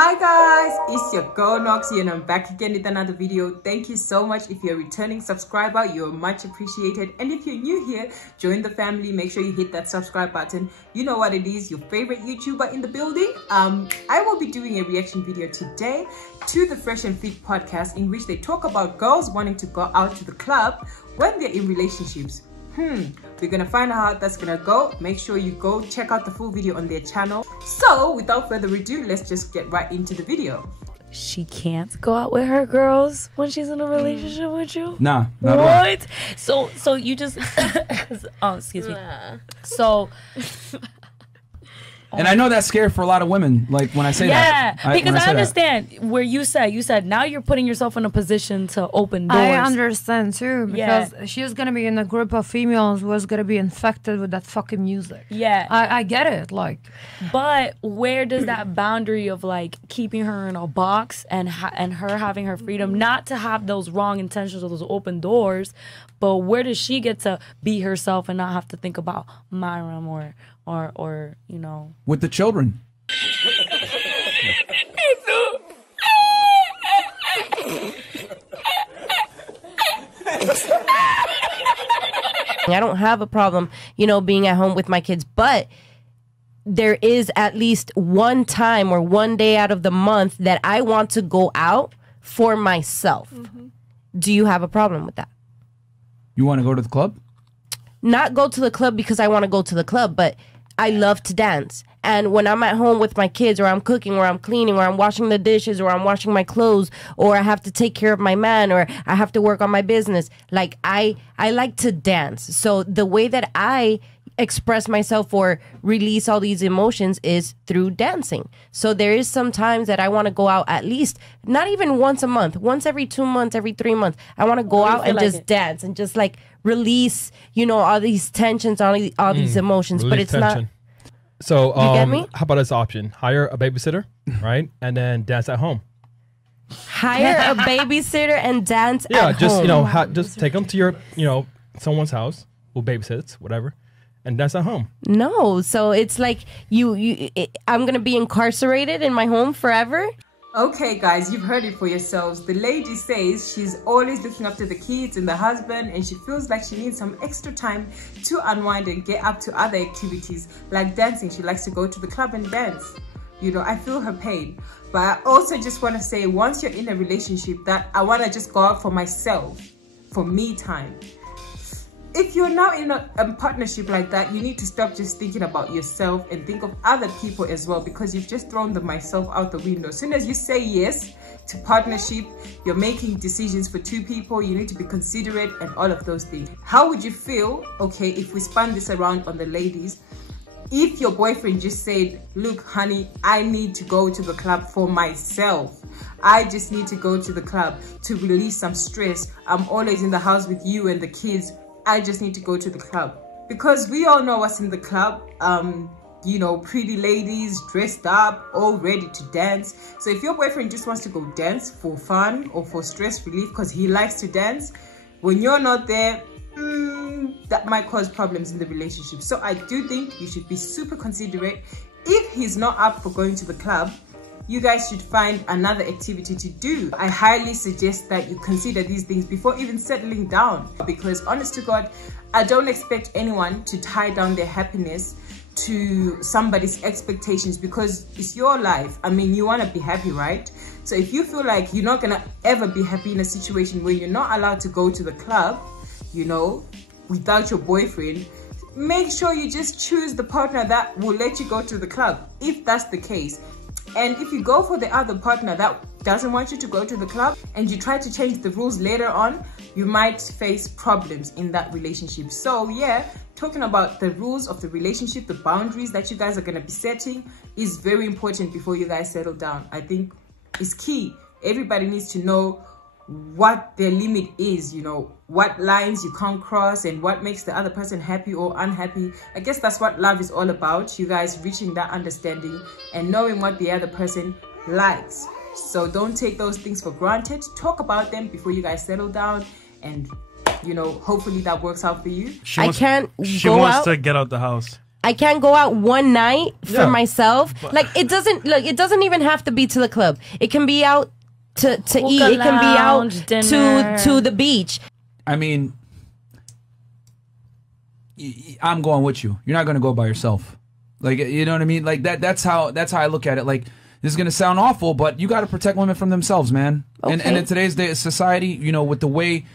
Hi guys, it's your girl Noxie and I'm back again with another video. Thank you so much. If you're a returning subscriber, you're much appreciated. And if you're new here, join the family. Make sure you hit that subscribe button. You know what it is, your favorite YouTuber in the building. I will be doing a reaction video today to the Fresh and Fit podcast, in which they talk about girls wanting to go out to the club when they're in relationships. We're gonna find out how that's gonna go. Make sure you go check out the full video on their channel. So without further ado, let's just get right into the video. She can't go out with her girls when she's in a relationship with you? Nah, not what? So you just oh, excuse me. So and I know that's scary for a lot of women. Like when I say that. Yeah, because I understand where you said now you're putting yourself in a position to open doors. I understand too, because she's gonna be in a group of females who's gonna be infected with that fucking music. Yeah, I get it. Like, but where does that boundary of like keeping her in a box and her having her freedom, not to have those wrong intentions or those open doors, but where does she get to be herself and not have to think about Myram or you know, with the children? I don't have a problem, you know, being at home with my kids, but there is at least one time or one day out of the month that I want to go out for myself. Do you have a problem with that? You want to go to the club? Not go to the club because I want to go to the club, but I love to dance. And when I'm at home with my kids, or I'm cooking, or I'm cleaning, or I'm washing the dishes, or I'm washing my clothes, or I have to take care of my man, or I have to work on my business, like I like to dance. So the way that I express myself or release all these emotions is through dancing. So there is some times that I want to go out, at least not even once a month, once every 2 months, every 3 months. I want to go out and just dance and just like release, you know, all these tensions, all these emotions. But it's tension. Not. So you get me? How about this option? Hire a babysitter, right? And then dance at home. Hire a babysitter and dance at home. Yeah, just, you know, just take them to your, you know, someone's house who babysits, whatever, and dance at home. No, so it's like I'm going to be incarcerated in my home forever? Okay guys, you've heard it for yourselves. The lady says she's always looking after the kids and the husband, and she feels like she needs some extra time to unwind and get up to other activities like dancing. She likes to go to the club and dance. You know, I feel her pain. But I also just want to say, once you're in a relationship, that I want to just go out for myself, for me time. If you're now in a partnership like that, you need to stop just thinking about yourself and think of other people as well, because you've just thrown the myself out the window. As soon as you say yes to partnership, you're making decisions for two people. You need to be considerate and all of those things. How would you feel, okay, if we spun this around on the ladies, if your boyfriend just said, look honey, I need to go to the club for myself. I just need to go to the club to release some stress. I'm always in the house with you and the kids. I just need to go to the club. Because we all know what's in the club. You know, pretty ladies dressed up, all ready to dance. So if your boyfriend just wants to go dance for fun or for stress relief because he likes to dance, when you're not there, that might cause problems in the relationship. So I do think you should be super considerate. If he's not up for going to the club, you guys should find another activity to do. I highly suggest that you consider these things before even settling down, because honest to God, I don't expect anyone to tie down their happiness to somebody's expectations, because it's your life. I mean, you want to be happy, right? So if you feel like you're not gonna ever be happy in a situation where you're not allowed to go to the club, you know, without your boyfriend, make sure you just choose the partner that will let you go to the club, if that's the case. And if you go for the other partner that doesn't want you to go to the club and you try to change the rules later on, you might face problems in that relationship. So yeah, talking about the rules of the relationship, the boundaries that you guys are going to be setting is very important before you guys settle down. I think it's key. Everybody needs to know what their limit is, you know, what lines you can't cross and what makes the other person happy or unhappy. I guess that's what love is all about, you guys reaching that understanding and knowing what the other person likes. So don't take those things for granted. Talk about them before you guys settle down, and you know, hopefully that works out for you. She wants to get out the house. I can't go out one night for myself. Like it doesn't even have to be to the club. It can be out to eat. It can be out to the beach. I mean, I'm going with you. You're not going to go by yourself. Like, you know what I mean? Like that's how I look at it. Like, this is going to sound awful, but you got to protect women from themselves, man. Okay. And in today's day society, you know, with the way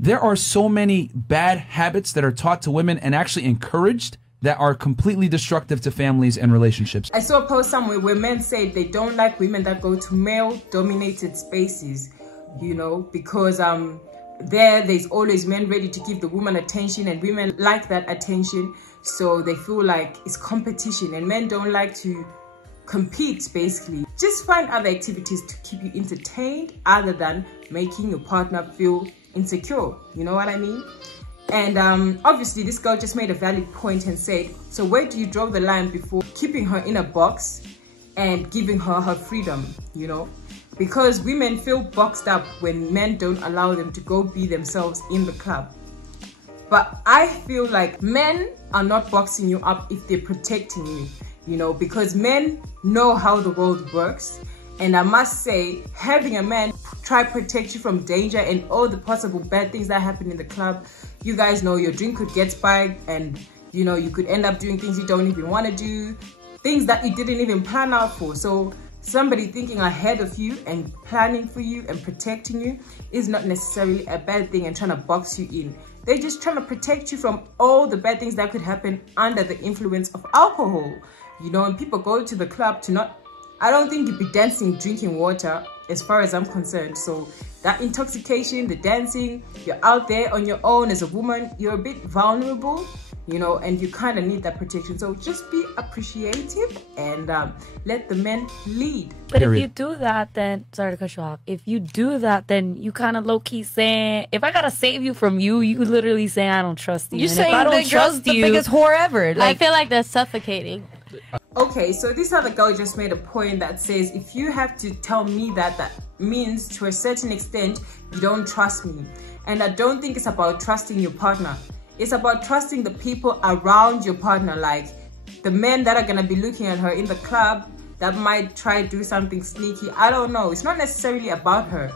there are so many bad habits that are taught to women and actually encouraged that are completely destructive to families and relationships. I saw a post somewhere where men say they don't like women that go to male-dominated spaces, you know, because there's always men ready to give the woman attention, and women like that attention, so they feel like it's competition, and men don't like to compete. Basically, just find other activities to keep you entertained other than making your partner feel insecure. You know what I mean? And obviously this girl just made a valid point and said, so where do you draw the line before keeping her in a box and giving her her freedom, you know? Because women feel boxed up when men don't allow them to go be themselves in the club. But I feel like men are not boxing you up if they're protecting you, you know, because men know how the world works. And I must say, having a man try to protect you from danger and all the possible bad things that happen in the club, you guys know your drink could get spiked, and you know, you could end up doing things you don't even want to do, things that you didn't even plan out for. So somebody thinking ahead of you and planning for you and protecting you is not necessarily a bad thing and trying to box you in. They're just trying to protect you from all the bad things that could happen under the influence of alcohol. You know, and people go to the club to not, I don't think you'd be dancing, drinking water, as far as I'm concerned. So that intoxication, the dancing, you're out there on your own as a woman, you're a bit vulnerable, you know, and you kind of need that protection. So just be appreciative and let the men lead. But if you do that, then, sorry to cut you off, if you do that, then you kind of low-key saying, if I gotta save you from you, you literally saying I don't trust you. You're saying I don't trust you, the biggest whore ever. Like, I feel like that's suffocating. Okay, so this other girl just made a point that says, if you have to tell me that, that means to a certain extent you don't trust me. And I don't think it's about trusting your partner. It's about trusting the people around your partner, like the men that are gonna be looking at her in the club that might try to do something sneaky. I don't know. It's not necessarily about her.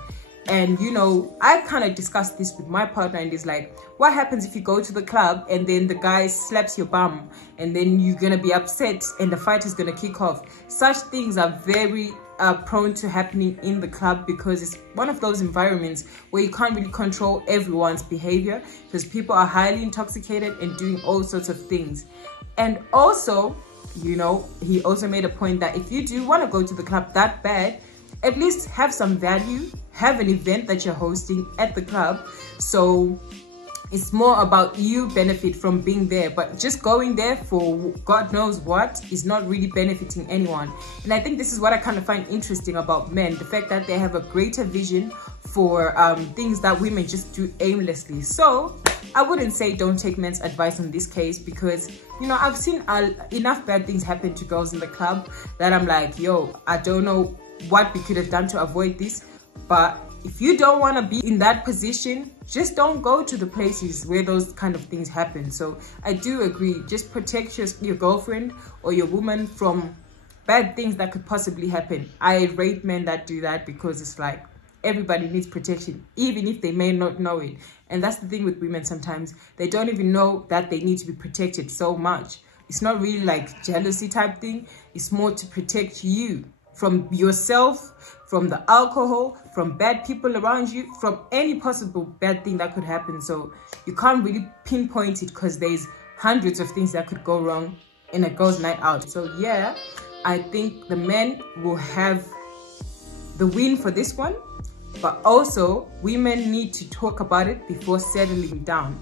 And you know, I kind of discussed this with my partner, and it's like, what happens if you go to the club and then the guy slaps your bum and then you're gonna be upset and the fight is gonna kick off? Such things are very prone to happening in the club, because it's one of those environments where you can't really control everyone's behavior, because people are highly intoxicated and doing all sorts of things. And also, you know, he also made a point that if you do want to go to the club that bad, at least have some value, have an event that you're hosting at the club. So it's more about you benefit from being there, but just going there for God knows what is not really benefiting anyone. And I think this is what I kind of find interesting about men, the fact that they have a greater vision for things that women just do aimlessly. So I wouldn't say don't take men's advice on this case, because you know, I've seen enough bad things happen to girls in the club that I'm like, yo, I don't know what we could have done to avoid this. But if you don't want to be in that position, just don't go to the places where those kind of things happen. So I do agree, just protect your girlfriend or your woman from bad things that could possibly happen. I rate men that do that, because it's like everybody needs protection, even if they may not know it. And that's the thing with women, sometimes they don't even know that they need to be protected so much. It's not really like jealousy type thing. It's more to protect you from yourself, from the alcohol, from bad people around you, from any possible bad thing that could happen. So you can't really pinpoint it, because there's hundreds of things that could go wrong in a girl's night out. So yeah, I think the men will have the win for this one, but also women need to talk about it before settling down.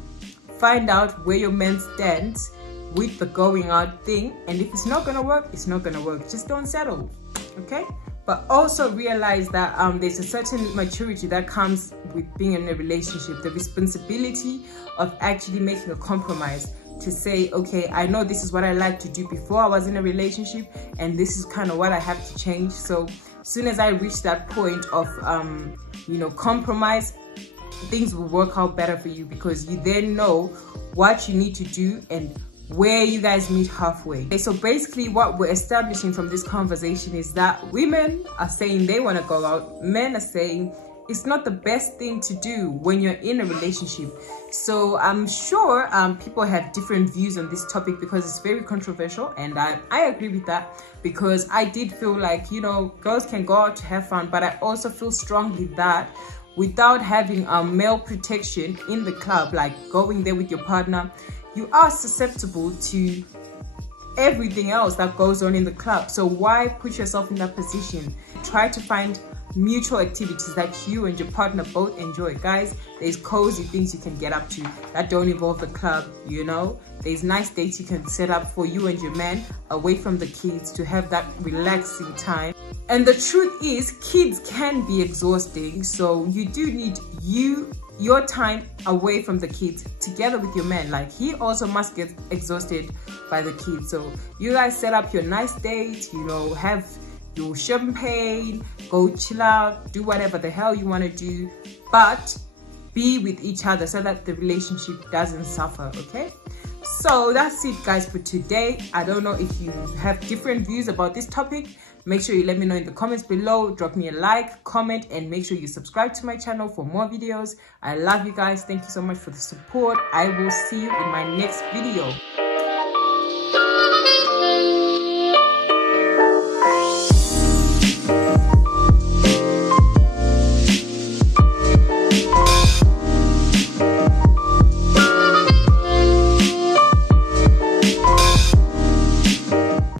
Find out where your man stands with the going out thing, and if it's not gonna work, it's not gonna work. Just don't settle, okay? But also realize that there's a certain maturity that comes with being in a relationship, the responsibility of actually making a compromise to say, okay, I know this is what I like to do before I was in a relationship, and this is kind of what I have to change. So as soon as I reach that point of you know, compromise, things will work out better for you, because you then know what you need to do and where you guys meet halfway. Okay, so basically what we're establishing from this conversation is that women are saying they want to go out, men are saying it's not the best thing to do when you're in a relationship. So I'm sure people have different views on this topic because it's very controversial, and I agree with that, because I did feel like, you know, girls can go out to have fun, but I also feel strongly that without having male protection in the club, like going there with your partner, you are susceptible to everything else that goes on in the club. So why put yourself in that position? Try to find mutual activities that you and your partner both enjoy. Guys, there's cozy things you can get up to that don't involve the club, you know. There's nice dates you can set up for you and your man away from the kids to have that relaxing time. And the truth is, kids can be exhausting, so you do need your time away from the kids together with your man. Like, he also must get exhausted by the kids. So you guys set up your nice dates, you know, have your champagne, go chill out, do whatever the hell you want to do, but be with each other so that the relationship doesn't suffer. Okay, so that's it guys for today. I don't know if you have different views about this topic. Make sure you let me know in the comments below. Drop me a like, comment, and make sure you subscribe to my channel for more videos. I love you guys. Thank you so much for the support. I will see you in my next video.